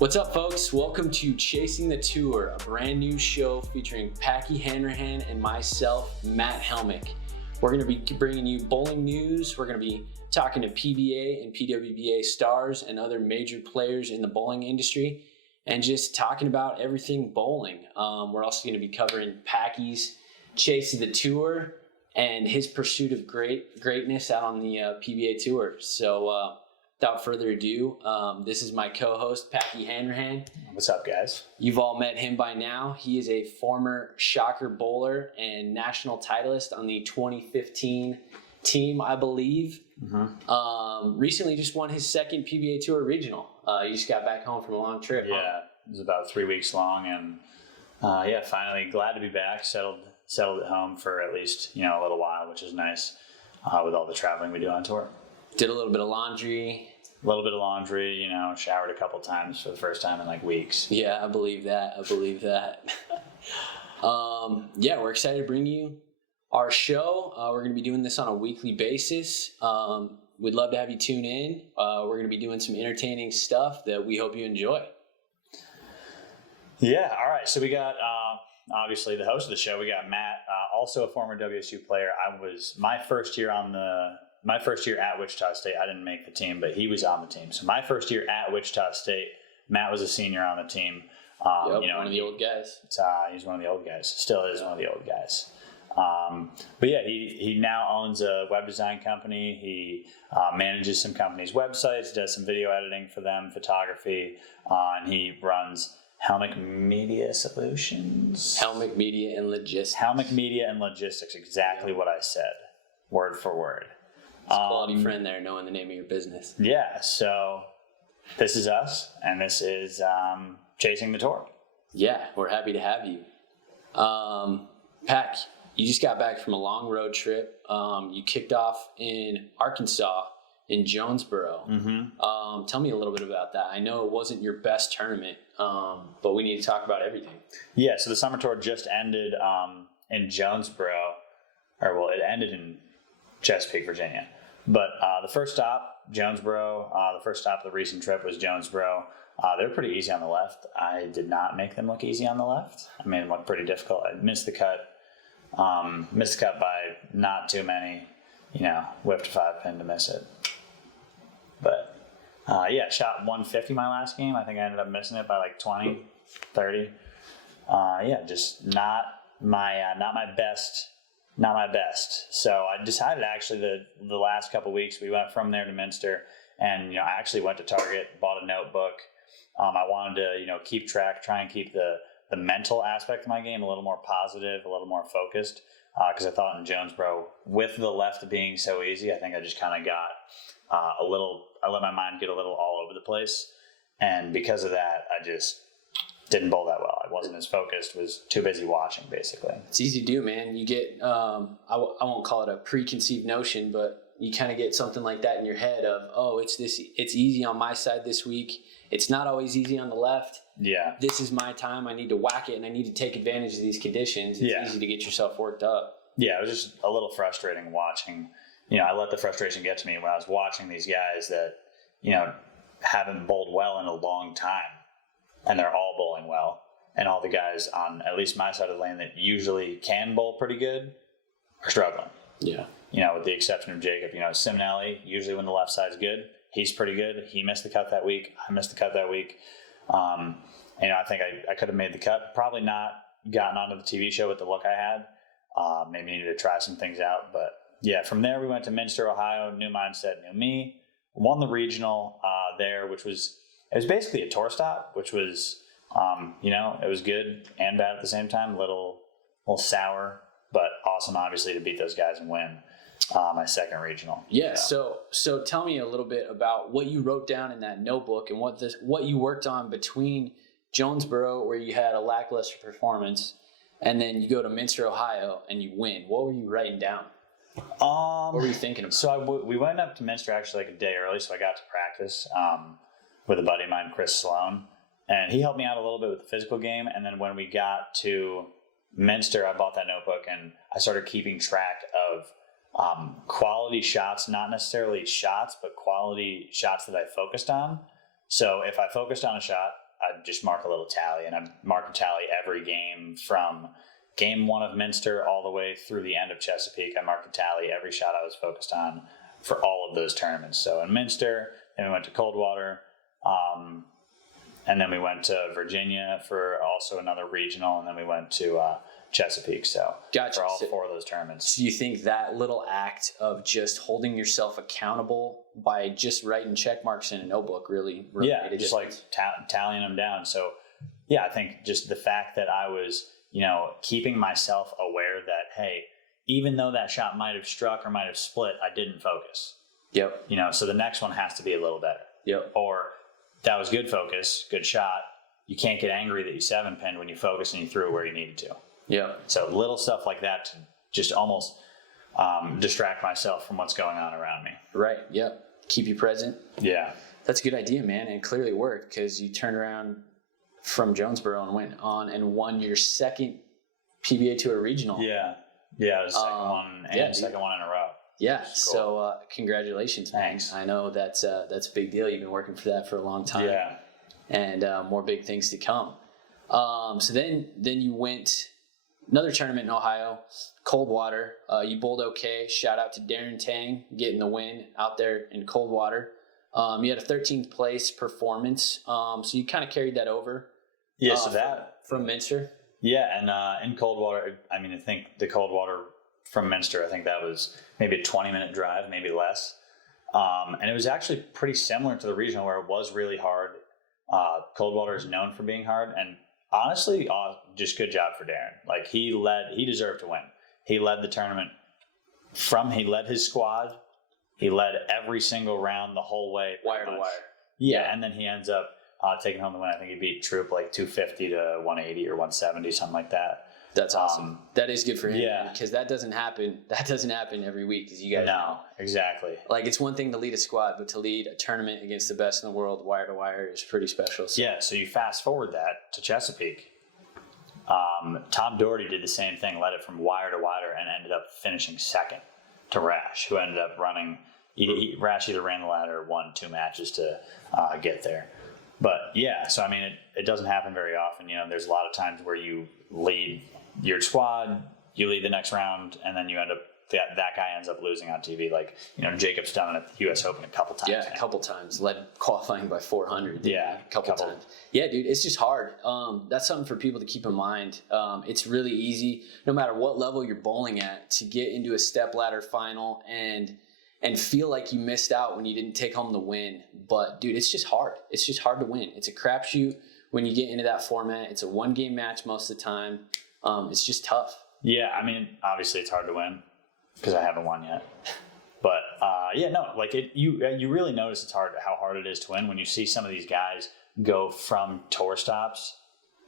What's up, folks? Welcome to Chasing the Tour, a brand new show featuring Packy, Hanrahan, and myself, Matt Helmick. We're going to be bringing you bowling news. We're going to be talking to PBA and PWBA stars and other major players in the bowling industry, and just talking about everything bowling. We're also going to be covering Packy's Chasing the Tour and his pursuit of greatness out on the PBA Tour. So without further ado, this is my co-host, Packy Hanrahan. What's up, guys? You've all met him by now. He is a former Shocker bowler and national titleist on the 2015 team, I believe. Recently just won his second PBA Tour regional. He just got back home from a long trip. Yeah, it was about 3 weeks long, and finally glad to be back, settled at home for at least a little while, which is nice with all the traveling we do on tour. Did a little bit of laundry. Showered a couple times for the first time in like weeks. Yeah, I believe that. We're excited to bring you our show. We're going to be doing this on a weekly basis. We'd love to have you tune in. We're going to be doing some entertaining stuff that we hope you enjoy. Yeah, all right. So we got, obviously, the host of the show. We got Matt, also a former WSU player. My first year at Wichita State, I didn't make the team, but he was on the team. So my first year at Wichita State, Matt was a senior on the team. One of the old guys. He's one of the old guys. Still is one of the old guys. He now owns a web design company. He manages some companies' websites, does some video editing for them, photography, and he runs Helmick Media Solutions. Helmick Media and Logistics. Exactly what I said, word for word. Quality friend there, knowing the name of your business. Yeah, so this is us, and this is Chasing the Tour. Yeah, we're happy to have you. Pack, you just got back from a long road trip. You kicked off in Arkansas, in Jonesboro. Tell me a little bit about that. I know it wasn't your best tournament, but we need to talk about everything. Yeah, so the summer tour just ended in Jonesboro, it ended in Chesapeake, Virginia. But the first stop, Jonesboro, the first stop of the recent trip was Jonesboro. They were pretty easy on the left. I did not make them look easy on the left. I made them look pretty difficult. I missed the cut by not too many, whipped a 5-pin to miss it. But shot 150 my last game. I think I ended up missing it by like 20, 30. Just not my best. Not my best. So I decided actually the last couple of weeks we went from there to Minster, and I actually went to Target, bought a notebook. I wanted to keep track, try and keep the mental aspect of my game a little more positive, a little more focused, because I thought in Jonesboro, with the left being so easy, I think I just kind of got I let my mind get a little all over the place, and because of that, I just didn't bowl that well. I wasn't as focused, was too busy watching, basically. It's easy to do, man. You get, I won't call it a preconceived notion, but you kind of get something like that in your head of, it's easy on my side this week. It's not always easy on the left. Yeah. This is my time. I need to whack it, and I need to take advantage of these conditions. It's easy to get yourself worked up. Yeah, it was just a little frustrating watching. I let the frustration get to me when I was watching these guys that, haven't bowled well in a long time. And they're all bowling well. And all the guys on at least my side of the lane that usually can bowl pretty good are struggling. Yeah. With the exception of Jacob. Simnelli, usually when the left side's good, he's pretty good. He missed the cut that week. I missed the cut that week. I think I could have made the cut. Probably not gotten onto the TV show with the look I had. Maybe needed to try some things out. But, yeah, from there we went to Minster, Ohio. New mindset, new me. Won the regional there, which was... It was basically a tour stop, which was, it was good and bad at the same time. A little sour, but awesome, obviously, to beat those guys and win my second regional. Yeah. So tell me a little bit about what you wrote down in that notebook and what you worked on between Jonesboro, where you had a lackluster performance, and then you go to Minster, Ohio, and you win. What were you writing down? What were you thinking about? So we went up to Minster actually like a day early, so I got to practice. With a buddy of mine, Chris Sloan, and he helped me out a little bit with the physical game. And then when we got to Minster, I bought that notebook and I started keeping track of quality shots, not necessarily shots, but quality shots that I focused on. So if I focused on a shot, I'd just mark a little tally, and I'd mark a tally every game from game 1 of Minster all the way through the end of Chesapeake. I marked a tally every shot I was focused on for all of those tournaments. So in Minster, then we went to Coldwater, and then we went to Virginia for also another regional, and then we went to Chesapeake. So gotcha. For all 4 of those tournaments. So you think that little act of just holding yourself accountable by just writing check marks in a notebook really made a just difference? like tallying them down. So yeah, I think just the fact that I was, keeping myself aware that, hey, even though that shot might have struck or might have split, I didn't focus. Yep. So the next one has to be a little better. Yep. Or that was good focus, good shot. You can't get angry that you 7-pinned when you focused and you threw it where you needed to. Yeah. So little stuff like that to just almost distract myself from what's going on around me. Right. Yep. Keep you present. Yeah. That's a good idea, man. And it clearly worked because you turned around from Jonesboro and went on and won your second PBA Tour regional. Yeah. Yeah. It was the second one and second one in a row. Yeah. Cool. So congratulations, man. Thanks. I know that's a big deal. You've been working for that for a long time. Yeah. And more big things to come. So then you went another tournament in Ohio, Coldwater. You bowled okay. Shout out to Darren Tang getting the win out there in Coldwater. You had a 13th place performance. So you kind of carried that over. Yeah. So that from Minster. Yeah, and in Coldwater, I think the Coldwater from Minster, I think that was maybe a 20-minute drive, maybe less. And it was actually pretty similar to the regional where it was really hard. Coldwater is known for being hard, and honestly, just good job for Darren. Like he deserved to win. He led the tournament he led his squad. He led every single round the whole way. Wire to wire. Yeah, and then he ends up taking home the win. I think he beat Troop like 250 to 180 or 170, something like that. That's awesome. That is good for him. Yeah. Because that doesn't happen. That doesn't happen every week, as you guys know. Exactly. Like, it's one thing to lead a squad, but to lead a tournament against the best in the world, wire to wire, is pretty special. So. Yeah, so you fast forward that to Chesapeake. Tom Doherty did the same thing, led it from wire to wire, and ended up finishing second to Rash, who ended up running. Rash either ran the ladder or won 2 matches to get there. But yeah, so it doesn't happen very often. There's a lot of times where you lead your squad, you lead the next round, and then you end up that guy ends up losing on TV. Like Jacob's done it at the U.S. Open a couple times. Yeah, a couple times. Led qualifying by 400. Yeah, a couple times. Yeah, dude, it's just hard. That's something for people to keep in mind. It's really easy, no matter what level you're bowling at, to get into a step ladder final and feel like you missed out when you didn't take home the win. But, dude, it's just hard. It's just hard to win. It's a crapshoot when you get into that format. It's a 1-game match most of the time. It's just tough. Yeah, obviously it's hard to win because I haven't won yet. But, you really notice how hard it is to win when you see some of these guys go from tour stops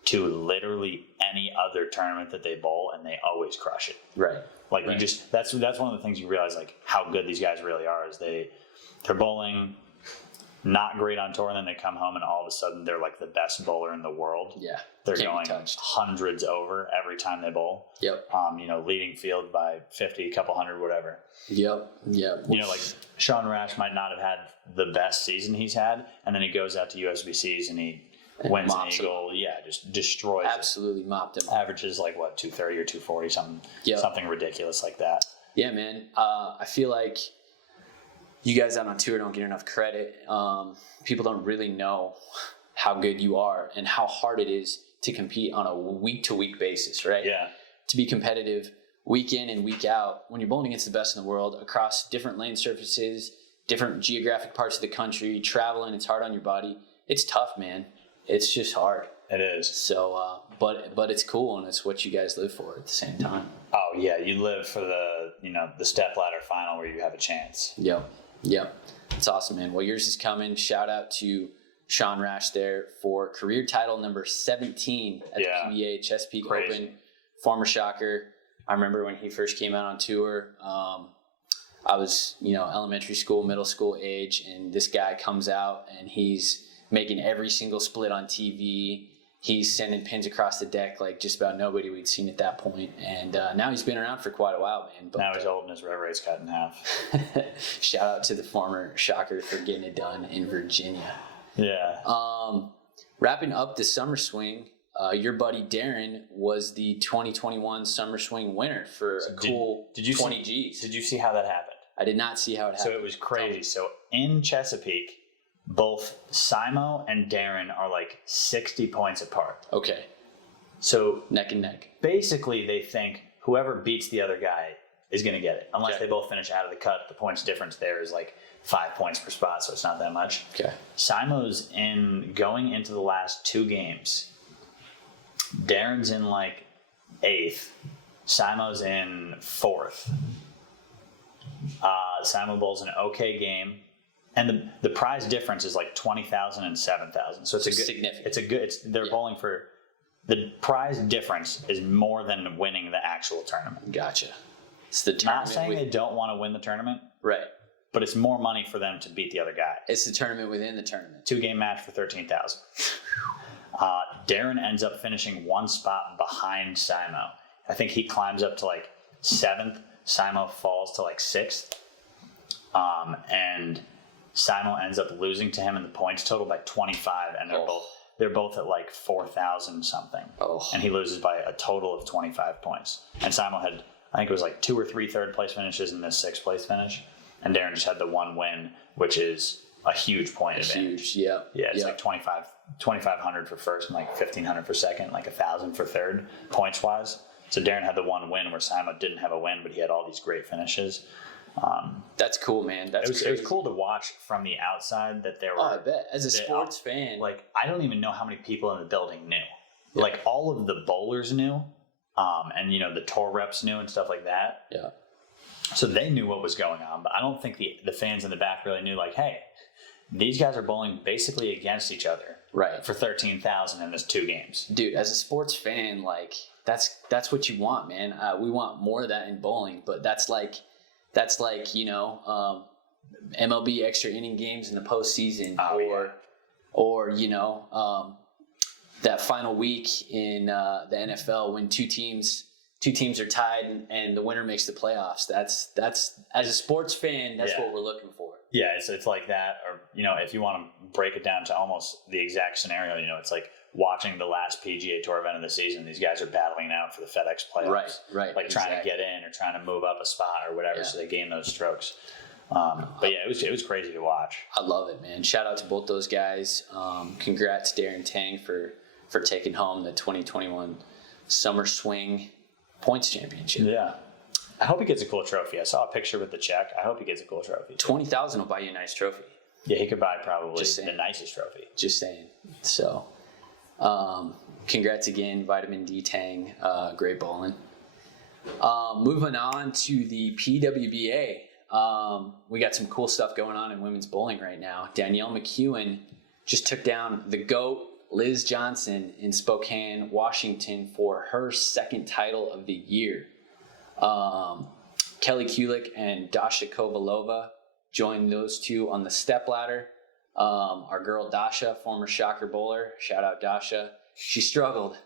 to literally any other tournament that they bowl, and they always crush it. Right. Like that's one of the things you realize, like how good these guys really are, is they're bowling not great on tour, and then they come home and all of a sudden they're like the best bowler in the world. Yeah. They're going hundreds over every time they bowl. Yep. Leading field by 50, a couple hundred, whatever. Yep. Like Sean Rash might not have had the best season he's had, and then he goes out to USBCs and he wins an Eagle. Yeah, just destroys. Absolutely mopped him. Averages like 230 or 240, something ridiculous like that. Yeah, man. I feel like you guys out on tour don't get enough credit. People don't really know how good you are and how hard it is to compete on a week-to-week basis, right? Yeah. To be competitive week in and week out when you're bowling against the best in the world across different lane surfaces, different geographic parts of the country, traveling, it's hard on your body. It's tough, man. It's just hard. It is. So, but it's cool, and it's what you guys live for at the same time. Oh yeah, you live for the step ladder final where you have a chance. Yep. It's awesome, man. Well, yours is coming. Shout out to Sean Rash there for career title number 17 at the PBA Chesapeake Open. Former shocker. I remember when he first came out on tour. I was, elementary school, middle school age, and this guy comes out and he's making every single split on TV. He's sending pins across the deck like just about nobody we'd seen at that point. And now he's been around for quite a while, man. But now he's old and his rev rate's cut in half. Shout out to the former shocker for getting it done in Virginia. Yeah. Wrapping up the summer swing, your buddy Darren was the 2021 summer swing winner for a cool 20 Gs. Did you see how that happened? I did not see how it happened. So it was crazy. So in Chesapeake, both Simo and Darren are like 60 points apart. Okay. So neck and neck. Basically, they think whoever beats the other guy is going to get it. Unless they both finish out of the cut, the points difference there is like 5 points per spot, so it's not that much. Okay. Simo's going into the last 2 games. Darren's in like 8th. Simo's in 4th. Simo bowls an okay game, and the prize difference is like 20,000 and 7,000. So it's significant. They're bowling for the prize difference is more than winning the actual tournament. Gotcha. It's the tournament. Not saying they don't want to win the tournament, right? But it's more money for them to beat the other guy. It's the tournament within the tournament. 2-game match for 13,000. Darren ends up finishing 1 spot behind Simo. I think he climbs up to like 7th. Simo falls to like 6th. And Simo ends up losing to him in the points total by 25, and they're both at like 4,000 something. And he loses by a total of 25 points. And Simo had, I think it was like 2 or 3 third place finishes and this 6th place finish. And Darren just had the 1 win, which is a huge point advantage. Huge, yeah. Yeah, it's like 2,500 for first and like 1,500 for second, like 1,000 for third, points wise. So Darren had the 1 win where Simo didn't have a win, but he had all these great finishes. That's cool, man. It was cool to watch from the outside that there were. I bet. As a sports fan, like I don't even know how many people in the building knew. Yeah. Like all of the bowlers knew, and the tour reps knew and stuff like that. Yeah. So they knew what was going on, but I don't think the fans in the back really knew. Like, hey, these guys are bowling basically against each other, right? For 13,000 in this 2 games. Dude, as a sports fan, like that's what you want, man. We want more of that in bowling, but that's like MLB extra inning games in the postseason, or that final week in the NFL when two teams are tied and the winner makes the playoffs. That's as a sports fan, that's what we're looking for. Yeah, it's like that, or if you want to break it down to almost the exact scenario, it's like watching the last PGA Tour event of the season. These guys are battling it out for the FedEx playoffs, right, like trying to get in or trying to move up a spot or whatever, so they gain those strokes. But yeah, it was crazy to watch. I love it, man. Shout out to both those guys. Congrats, Darren Tang, for taking home the 2021 Summer Swing Points Championship. Yeah. I hope he gets a cool trophy. I saw a picture with the check. I hope he gets a cool trophy. 20,000 will buy you a nice trophy. Yeah, he could buy probably the nicest trophy. Just saying. So, congrats again, Vitamin D Tang. Great bowling. Moving on to the PWBA. We got some cool stuff going on in women's bowling right now. Danielle McEwen just took down the GOAT, Liz Johnson, in Spokane, Washington for her 2nd title of the year. Kelly Kulick and Dasha Kovalova joined those 2 on the stepladder. Our girl Dasha, former Shocker bowler, shout out Dasha. She struggled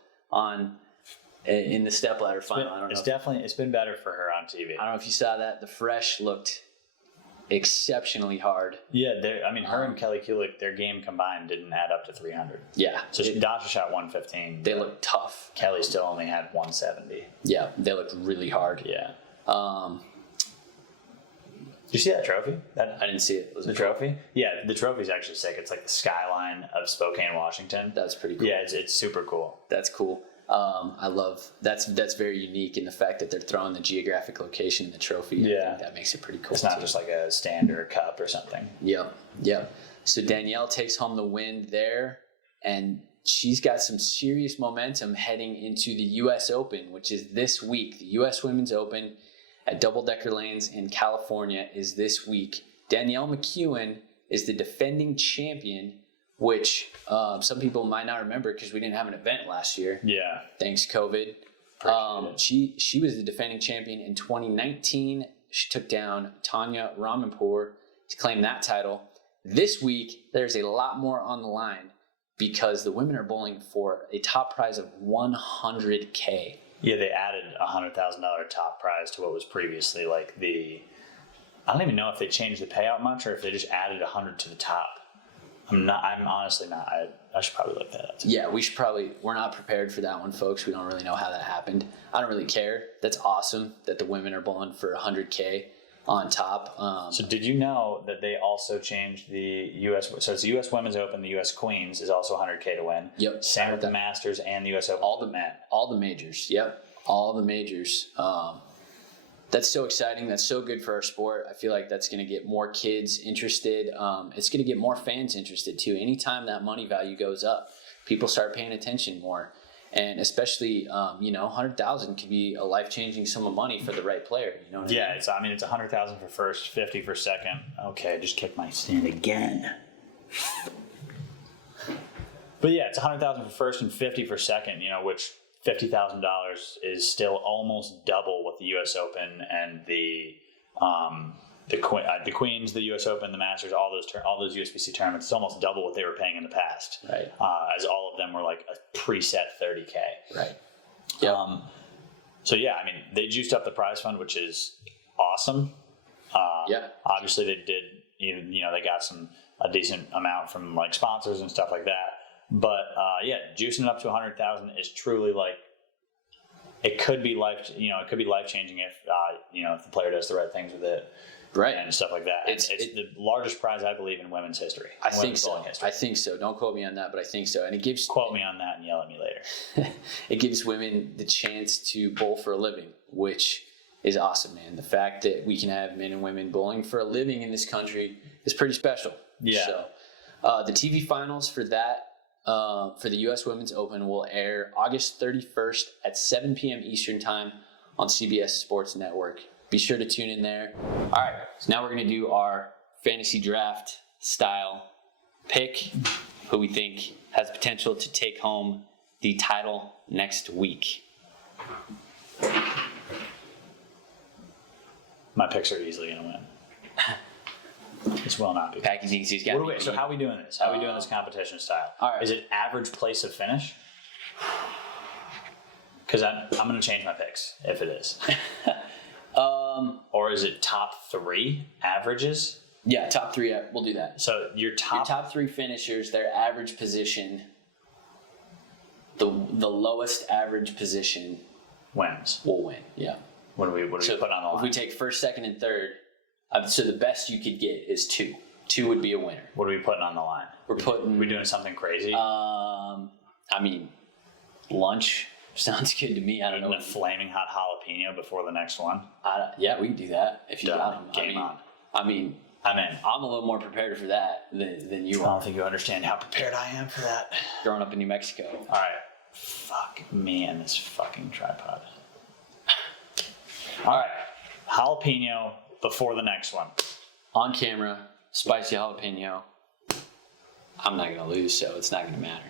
in the stepladder final. It's been better for her on TV. I don't know if you saw that. The fresh looked exceptionally hard. Yeah, her and Kelly Kulick, their game combined didn't add up to 300. Yeah. So Dasha shot 115. They looked tough. Kelly still only had 170. Yeah, they looked really hard. Yeah. Did you see that trophy? I didn't see it. Was the it trophy? Yeah, the trophy's actually sick. It's like the skyline of Spokane, Washington. That's pretty cool. Yeah, it's super cool. That's cool. I love that's very unique in the fact that they're throwing the geographic location in the trophy. Yeah, I think that makes it pretty cool. It's not just like a stand or a cup or something. Yep. So Danielle takes home the win there, and she's got some serious momentum heading into the U.S. Open, which is this week. The U.S. Women's Open at Double Decker Lanes in California is this week. Danielle McEwen is the defending champion, which some people might not remember because we didn't have an event last year. Yeah. Thanks, COVID. She was the defending champion in 2019. She took down Tanya Ramanpour to claim that title. This week, there's a lot more on the line because the women are bowling for a top prize of $100K. Yeah, they added a $100,000 top prize to what was previously like I don't even know if they changed the payout much or if they just added 100 to the top. I'm honestly not should probably look that up too. Yeah, we're not prepared for that one, folks. We don't really know how that happened. I don't really care. That's awesome that the women are bowling for $100K on top. So did you know that they also changed the U.S. So it's the U.S. Women's Open, the U.S. Queens is also $100K to win. Yep. Same with the Masters and the U.S. Open. All the majors. Yep. All the majors. That's so exciting. That's so good for our sport. I feel like that's going to get more kids interested. It's going to get more fans interested too. Anytime that money value goes up, people start paying attention more. And especially, $100,000 could be a life-changing sum of money for the right player. You know what I mean? It's $100,000 for first, $50 for second. Okay, I just kicked my stand again. But yeah, it's $100,000 for first and $50 for second. Which $50,000 is still almost double what the U.S. Open and the Queens, the U.S. Open, the Masters, all those USBC tournaments. It's almost double what they were paying in the past. Right. As all of them were like a preset $30K. Right. Yeah. So yeah, I mean, they juiced up the prize fund, which is awesome. Obviously, they did. They got a decent amount from like sponsors and stuff like that. But juicing it up to $100,000 is truly like it could be life changing if if the player does the right things with it, right, and stuff like that. It's the largest prize I believe in women's history. I think so. Don't quote me on that, but I think so. And it gives quote me on that and yell at me later. It gives women the chance to bowl for a living, which is awesome, man. The fact that we can have men and women bowling for a living in this country is pretty special. Yeah. So the TV finals for that. For the U.S. Women's Open will air August 31st at 7 p.m. Eastern Time on CBS Sports Network. Be sure to tune in there. All right, so now we're going to do our fantasy draft style pick, who we think has potential to take home the title next week. My picks are easily going to win. This will not be. Packy thinks he's got So how are we doing this? How are we doing this competition style? All right. Is it average place of finish? Because I'm going to change my picks if it is. Or is it top 3 averages? Yeah, top 3. We'll do that. So your top 3 finishers, their average position, the lowest average position wins. Will win. Yeah. What do we put on the line? If we take first, second, and third. So the best you could get is 2. 2 would be a winner. What are we putting on the line? We're doing something crazy? Lunch sounds good to me. I don't know. A flaming hot jalapeno before the next one? Yeah, we can do that if you got them. Game on. I'm in. I'm a little more prepared for that than you are. I don't think you understand how prepared I am for that. Growing up in New Mexico. All right. Fuck me and this fucking tripod. All right. Jalapeno before the next one. On camera, spicy jalapeno. I'm not going to lose, so it's not going to matter.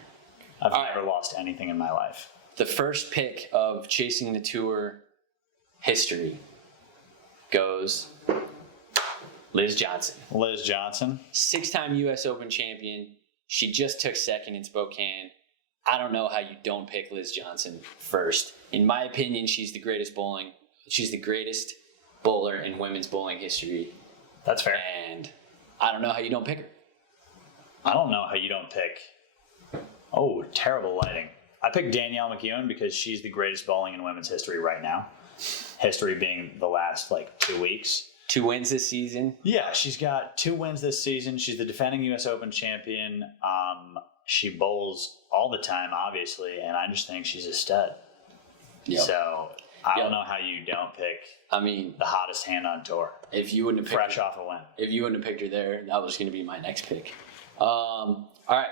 I've never lost anything in my life. The first pick of Chasing the Tour history goes Liz Johnson. Liz Johnson. 6-time U.S. Open champion. She just took second in Spokane. I don't know how you don't pick Liz Johnson first. In my opinion, she's the greatest bowler in women's bowling history. That's fair. And I don't know how you don't pick her. I don't know how you don't pick. Oh, terrible lighting. I picked Danielle McEwen because she's the greatest bowling in women's history right now. History being the last 2 weeks. 2 wins this season? Yeah, she's got 2 wins this season. She's the defending U.S. Open champion. She bowls all the time, obviously, and I just think she's a stud. Yep. So I don't know how you don't pick the hottest hand on tour. If you wouldn't have picked fresh off a win. If you wouldn't have picked her there, that was going to be my next pick. All right.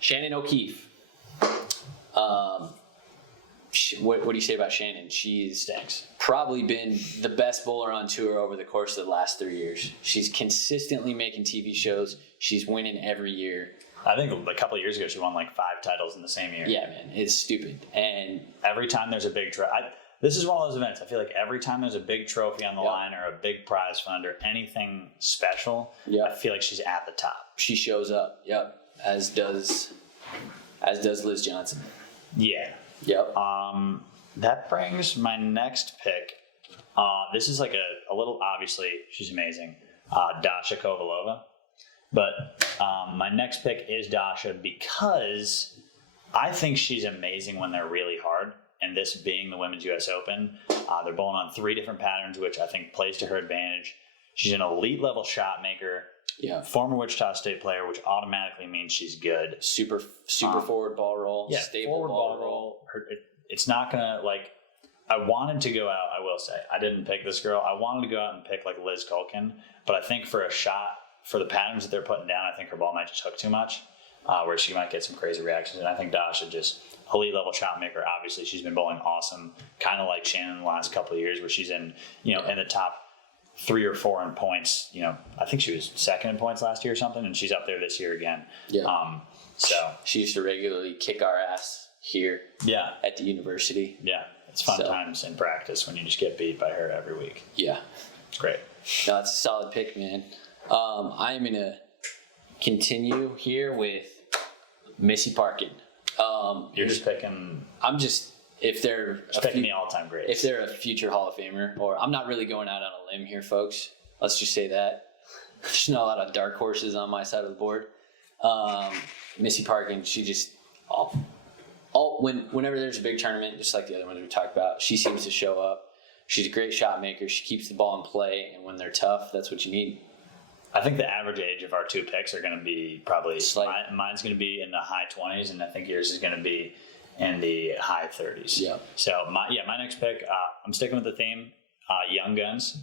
Shannon O'Keefe. What do you say about Shannon? She's probably been the best bowler on tour over the course of the last 3 years. She's consistently making TV shows. She's winning every year. I think a couple of years ago she won 5 titles in the same year. Yeah, man, it's stupid. And every time there's a big this is one of those events. I feel like every time there's a big trophy on the line or a big prize fund or anything special, I feel like she's at the top. She shows up. Yep, as does Liz Johnson. Yeah. Yep. That brings my next pick. This is a little, obviously she's amazing. Dasha Kovalova. But My next pick is Dasha because I think she's amazing when they're really hard. And this being the Women's U.S. Open, they're bowling on 3 different patterns, which I think plays to her advantage. She's an elite level shot maker. Yeah. Former Wichita State player, which automatically means she's good. Super forward ball roll. Yeah, stable forward ball roll. It's not gonna like. I wanted to go out. I will say I didn't pick this girl. I wanted to go out and pick like Liz Culkin, but I think for a shot for the patterns that they're putting down, I think her ball might just hook too much, where she might get some crazy reactions. And I think Dasha just elite level shot maker. Obviously, she's been bowling awesome, kind of like Shannon the last couple of years, where she's in in the top 3 or 4 in points. I think she was second in points last year or something, and she's up there this year again. Yeah. So she used to regularly kick our ass here. Yeah. At the university. Yeah. It's fun times in practice when you just get beat by her every week. Yeah. It's great. No, that's a solid pick, man. I'm going to continue here with Missy Parkin. You're just picking... If they're... picking the all-time greats. If they're a future Hall of Famer, or I'm not really going out on a limb here, folks. Let's just say that. There's not a lot of dark horses on my side of the board. Missy Parkin, she just... Whenever there's a big tournament, just like the other ones we talked about, she seems to show up. She's a great shot maker. She keeps the ball in play, and when they're tough, that's what you need. I think the average age of our 2 picks are going to be probably mine's going to be in the high 20s, and I think yours is going to be in the high 30s. Yeah. So my next pick, I'm sticking with the theme, Young Guns,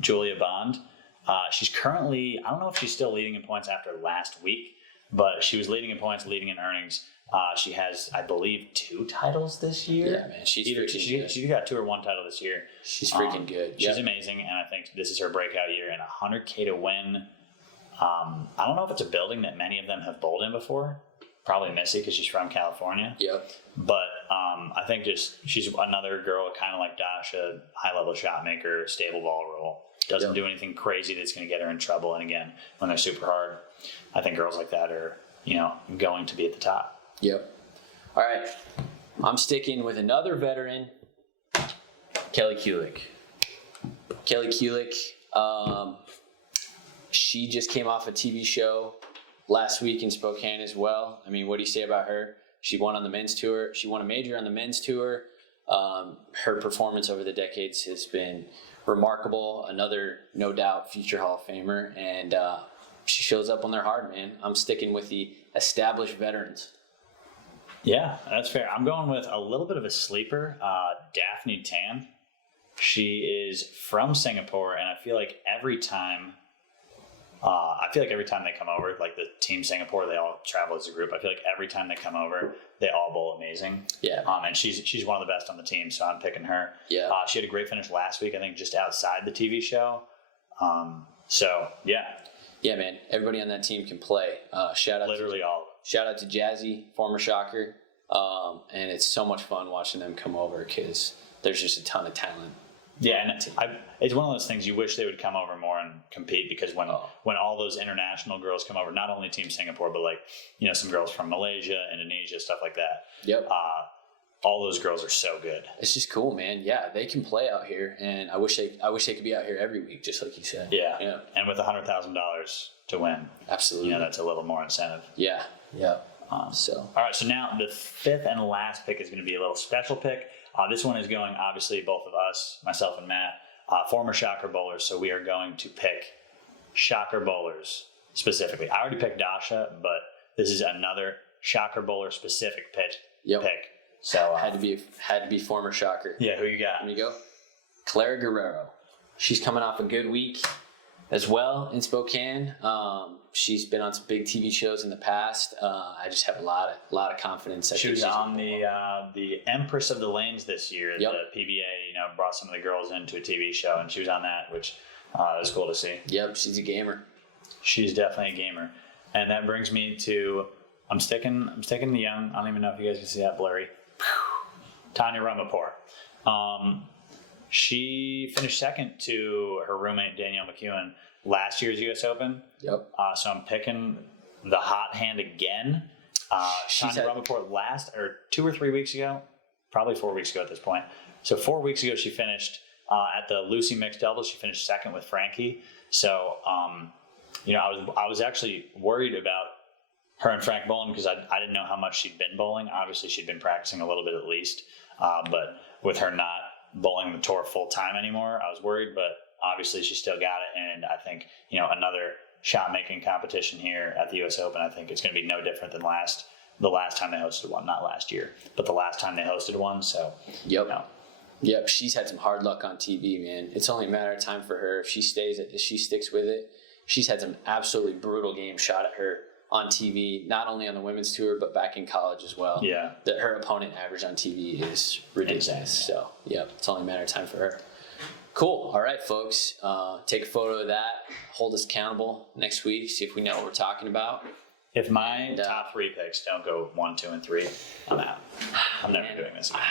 Julia Bond. She's currently, I don't know if she's still leading in points after last week, but she was leading in points, leading in earnings. She has, I believe, 2 titles this year. Yeah, man, she's freaking good. She got 2 or 1 title this year. She's freaking good. She's amazing, and I think this is her breakout year. And $100K to win. I don't know if it's a building that many of them have bowled in before. Probably Missy because she's from California. Yep. But I think she's another girl kind of like Dasha, high-level shot maker, stable ball roll. Doesn't do anything crazy that's going to get her in trouble. And again, when they're super hard, I think girls like that are, going to be at the top. Yep. All right. I'm sticking with another veteran, Kelly Kulick. Kelly Kulick, she just came off a TV show last week in Spokane as well. I mean, what do you say about her? She won on the men's tour. She won a major on the men's tour. Her performance over the decades has been remarkable. Another, no doubt, future Hall of Famer. And she shows up when they're hard, man. I'm sticking with the established veterans. Yeah, that's fair. I'm going with a little bit of a sleeper, Daphne Tam. She is from Singapore, and I feel like every time they come over, like the team Singapore, they all travel as a group. I feel like every time they come over, they all bowl amazing. Yeah. And she's one of the best on the team, so I'm picking her. Yeah. She had a great finish last week, I think, just outside the TV show. So yeah. Yeah, man. Everybody on that team can play. Shout out literally all of them. Shout out to Jazzy, former Shocker. And it's so much fun watching them come over because there's just a ton of talent. Yeah, and it's one of those things you wish they would come over more and compete because when all those international girls come over, not only Team Singapore, but like, some girls from Malaysia, Indonesia, stuff like that. Yep. All those girls are so good. It's just cool, man. Yeah, they can play out here, and I wish they could be out here every week, just like you said. Yeah. And with $100,000 to win, absolutely, that's a little more incentive. Yeah. All right. So now the 5th and last pick is going to be a little special pick. This one is going, obviously, both of us, myself and Matt, former Shocker bowlers. So we are going to pick Shocker bowlers specifically. I already picked Dasha, but this is another Shocker bowler specific pick. So had to be former Shocker. Yeah, who you got? There you go. Clara Guerrero. She's coming off a good week as well in Spokane. She's been on some big TV shows in the past. I just have a lot of confidence. She was on the Empress of the Lanes this year. Yep. The PBA, brought some of the girls into a TV show, and she was on that, which was cool to see. Yep, she's a gamer. She's definitely a gamer, and that brings me to I'm sticking the young. I don't even know if you guys can see that blurry. Tanya Rumapur. She finished second to her roommate Danielle McEwen last year's U.S. Open. Yep. So I'm picking the hot hand again. Tanya Rumapur 2 or 3 weeks ago, probably 4 weeks ago at this point. So 4 weeks ago she finished at the Lucy mixed doubles. She finished second with Frankie. So I was actually worried about her and Frank bowling because I didn't know how much she'd been bowling. Obviously, she'd been practicing a little bit at least, but with her not bowling the tour full time anymore, I was worried. But obviously, she still got it, and I think another shot making competition here at the U.S. Open. I think it's going to be no different than the last time they hosted one, not last year, but the last time they hosted one. So Yep, she's had some hard luck on TV, man. It's only a matter of time for her if she sticks with it. She's had some absolutely brutal games shot at her on TV, not only on the women's tour, but back in college as well. Yeah. That her opponent average on TV is ridiculous. Insane. So, it's only a matter of time for her. Cool. All right, folks. Take a photo of that. Hold us accountable next week. See if we know what we're talking about. If my top 3 picks don't go 1, 2, and 3, I'm out. I'm never doing this again.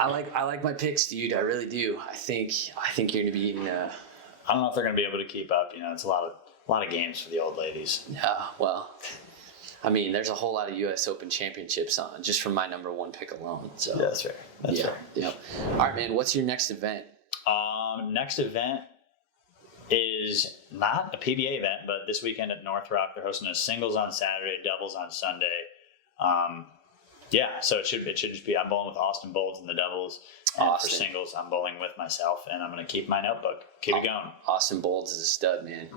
I like my picks, dude. I really do. I think you're going to be eating I don't know if they're going to be able to keep up. It's a lot of games for the old ladies. Yeah, well, I mean, there's a whole lot of U.S. Open championships on just from my number 1 pick alone. So yeah, that's fair. That's fair. Yeah. All right, man. What's your next event? Next event is not a PBA event, but this weekend at North Rock, they're hosting a singles on Saturday, doubles on Sunday. So it should just be. I'm bowling with Austin Bolds in the doubles. And for singles, I'm bowling with myself, and I'm going to keep my notebook. Keep it going. Austin Bolds is a stud, man.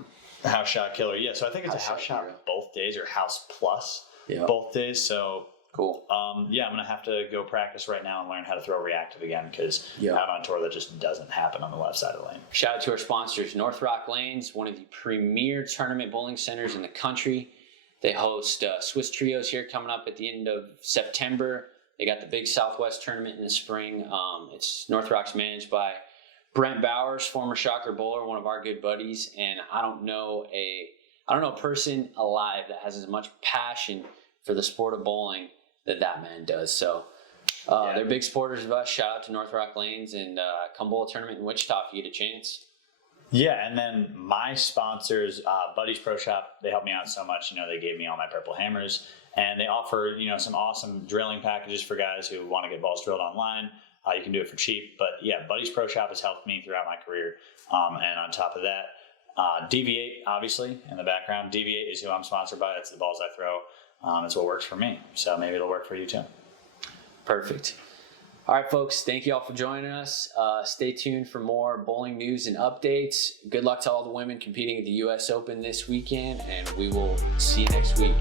House shot killer. Yeah, so I think it's a house shot both days or house plus both days. So cool. I'm going to have to go practice right now and learn how to throw reactive again because out on tour that just doesn't happen on the left side of the lane. Shout out to our sponsors, North Rock Lanes, one of the premier tournament bowling centers in the country. They host Swiss Trios here coming up at the end of September. They got the big Southwest tournament in the spring. It's North Rock's managed by Brent Bowers, former Shocker bowler, one of our good buddies. And I don't know a person alive that has as much passion for the sport of bowling that man does. So they're big supporters of us. Shout out to North Rock Lanes and come bowl a tournament in Wichita if you get a chance. Yeah, and then my sponsors, Buddy's Pro Shop, they helped me out so much. They gave me all my purple hammers, and they offer, some awesome drilling packages for guys who want to get balls drilled online. You can do it for cheap, but Buddy's Pro Shop has helped me throughout my career. And on top of that, DV8, obviously, in the background. DV8 is who I'm sponsored by. That's the balls I throw. It's what works for me, so maybe it'll work for you too. Perfect. All right, folks, thank you all for joining us. Stay tuned for more bowling news and updates. Good luck to all the women competing at the U.S. Open this weekend, and we will see you next week.